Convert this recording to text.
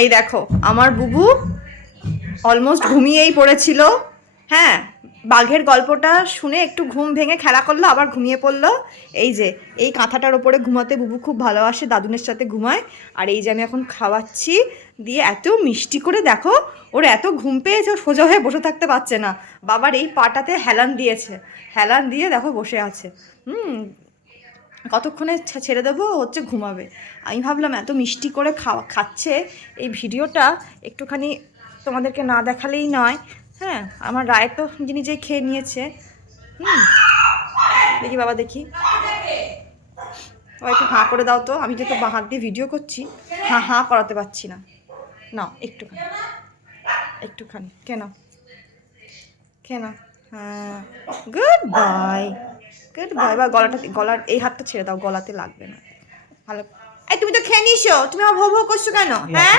এই দেখো, আমার বুবু অলমোস্ট ঘুমিয়েই পড়েছিল। হ্যাঁ বাঘের গল্পটা শুনে একটু ঘুম ভেঙে খেলা করল, আবার ঘুমিয়ে পড়ল। এই যে, এই কাঁথাটার ওপরে ঘুমাতে বুবু খুব ভালোবাসে, দাদুনের সাথে ঘুমায়। আর এই যে আমি এখন খাওয়াচ্ছি, দিয়ে এত মিষ্টি করে দেখো, ওর এত ঘুম পেয়েছে সোজা হয়ে বসে থাকতে পারছে না। বাবার এই পাটাতে হেলান দিয়েছে, হেলান দিয়ে দেখো বসে আছে। হুম কতক্ষণে ছেড়ে দেবো? হচ্ছে ঘুমাবে। আমি ভাবলাম, এত মিষ্টি করে খাওয়া, খাচ্ছে এই ভিডিওটা একটুখানি তোমাদেরকে না দেখালেই নয়। হ্যাঁ আমার রায় তো নিজে নিজেই খেয়ে নিয়েছে। হুম। দেখি বাবা, দেখি। ও একটু হাঁ করে দাও তো। আমি যেহেতু বা হাত দিয়ে ভিডিও করছি, হাঁ হাঁ করাতে পারছি না। না একটুখানি। একটুখানি। কেন? কেন? হ্যাঁ। Good bye. বাই বা গলাটা গলার এই হাতটা ছেড়ে দাও গলাতে লাগবে না। ভালো। এই তুমি তো খেয়ে নিছো। তুমি আমার ভো ভো করছ কেন? হ্যাঁ?